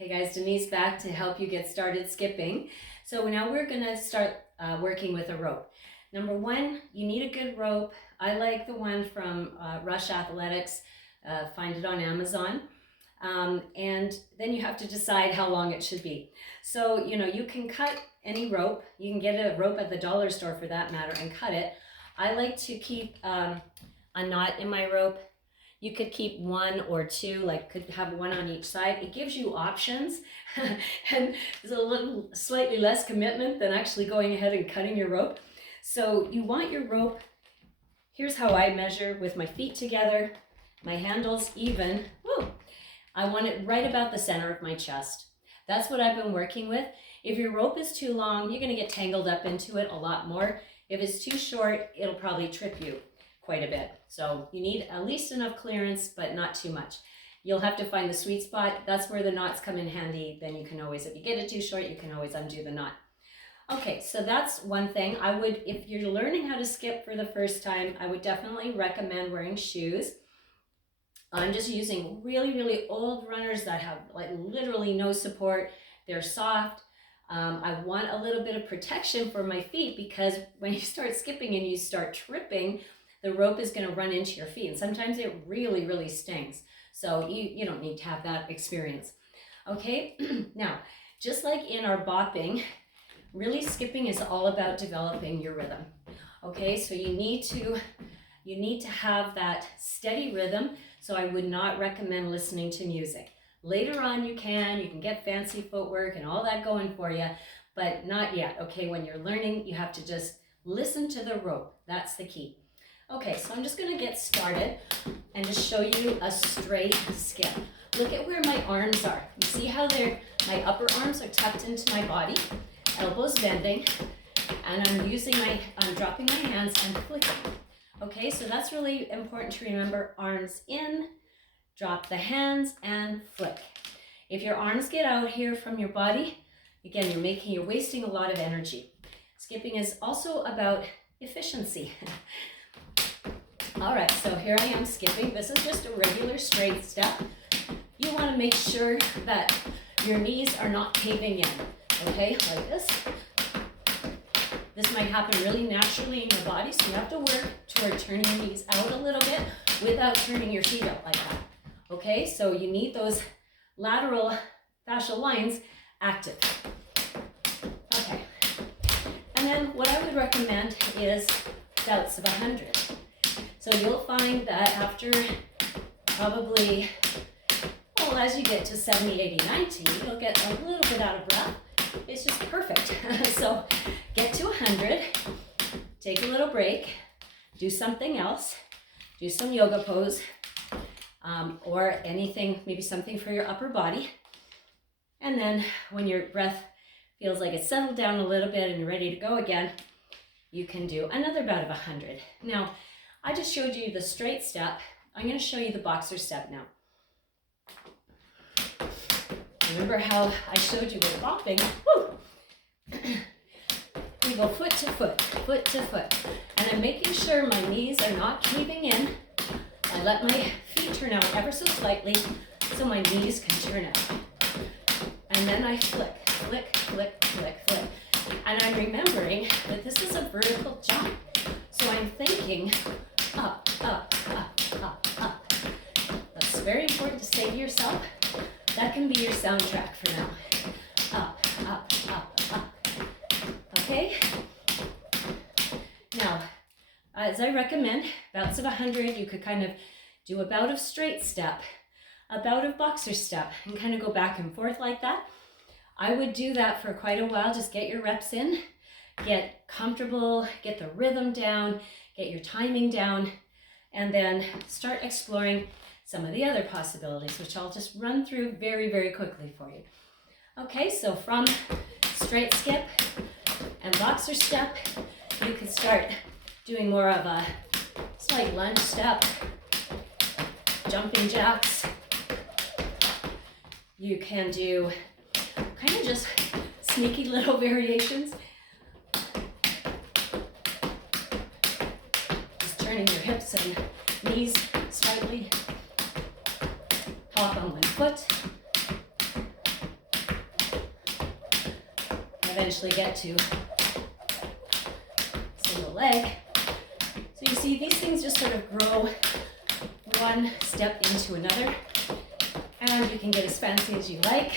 Hey guys, Denise back to help you get started skipping. So now we're going to start working with a rope. Number one, you need a good rope. I like the one from Rush Athletics. Find it on Amazon. And then you have to decide how long it should be. So, you can cut any rope. You can get a rope at the dollar store for that matter and cut it. I like to keep a knot in my rope. You could keep one or two, could have one on each side. It gives you options and there's a little slightly less commitment than actually going ahead and cutting your rope. So you want your rope, here's how I measure with my feet together, my handles even. Woo! I want it right about the center of my chest. That's what I've been working with. If your rope is too long, you're gonna get tangled up into it a lot more. If it's too short, it'll probably trip you quite a bit. So you need at least enough clearance, but not too much. You'll have to find the sweet spot. That's where the knots come in handy. Then you can always, if you get it too short, you can always undo the knot. Okay, so that's one thing. I would, if you're learning how to skip for the first time, I would definitely recommend wearing shoes. I'm just using really, really old runners that have literally no support. They're soft. I want a little bit of protection for my feet because when you start skipping and you start tripping, the rope is going to run into your feet, and sometimes it really, really stings. So you don't need to have that experience. Okay, now, just like in our bopping, really skipping is all about developing your rhythm. Okay, so you need to have that steady rhythm, so I would not recommend listening to music. Later on you can get fancy footwork and all that going for you, but not yet. Okay, when you're learning, you have to just listen to the rope. That's the key. Okay, so I'm just gonna get started and just show you a straight skip. Look at where my arms are. You see how my upper arms are tucked into my body, elbows bending, and I'm dropping my hands and flicking. Okay, so that's really important to remember. Arms in, drop the hands and flick. If your arms get out here from your body, again, you're wasting a lot of energy. Skipping is also about efficiency. All right, so here I am skipping. This is just a regular straight step. You want to make sure that your knees are not caving in, okay, like this. This might happen really naturally in your body, so you have to work toward turning your knees out a little bit without turning your feet out like that, okay? So you need those lateral fascial lines active. Okay, and then what I would recommend is bouts of 100. So you'll find that after probably, as you get to 70, 80, 90, you'll get a little bit out of breath. It's just perfect. So get to 100, take a little break, do something else, do some yoga pose, or anything, maybe something for your upper body. And then when your breath feels like it's settled down a little bit and you're ready to go again, you can do another bout of 100. Now, I just showed you the straight step. I'm going to show you the boxer step now. Remember how I showed you with bopping? Woo! We go foot to foot, foot to foot. And I'm making sure my knees are not caving in. I let my feet turn out ever so slightly so my knees can turn out. And then I flick, flick, flick, flick, flick. And I'm remembering that this is a vertical jump. So I'm thinking up, up, up, up, up. That's very important to say to yourself. That can be your soundtrack for now. Up, up, up, up. Okay? Now, as I recommend, bouts of 100, you could kind of do a bout of straight step, a bout of boxer step, and kind of go back and forth like that. I would do that for quite a while. Just get your reps in, get comfortable, get the rhythm down, get your timing down, and then start exploring some of the other possibilities, which I'll just run through very, very quickly for you. Okay, so from straight skip and boxer step, you can start doing more of a slight lunge step, jumping jacks. You can do kind of just sneaky little variations. Just turning your hips and knees slightly. Hop on one foot, eventually get to single leg. So you see, these things just sort of grow one step into another, and you can get as fancy as you like.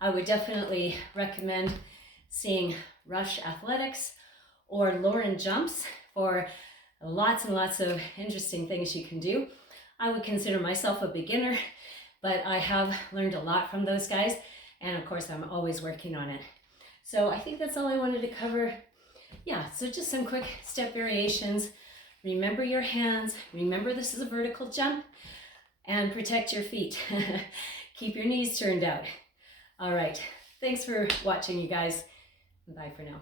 I would definitely recommend seeing Rush Athletics or Lauren Jumps for lots and lots of interesting things you can do. I would consider myself a beginner, but I have learned a lot from those guys, and of course I'm always working on it. So I think that's all I wanted to cover. Yeah, so just some quick step variations. Remember your hands, remember this is a vertical jump, and protect your feet. Keep your knees turned out. All right, thanks for watching, you guys. Bye for now.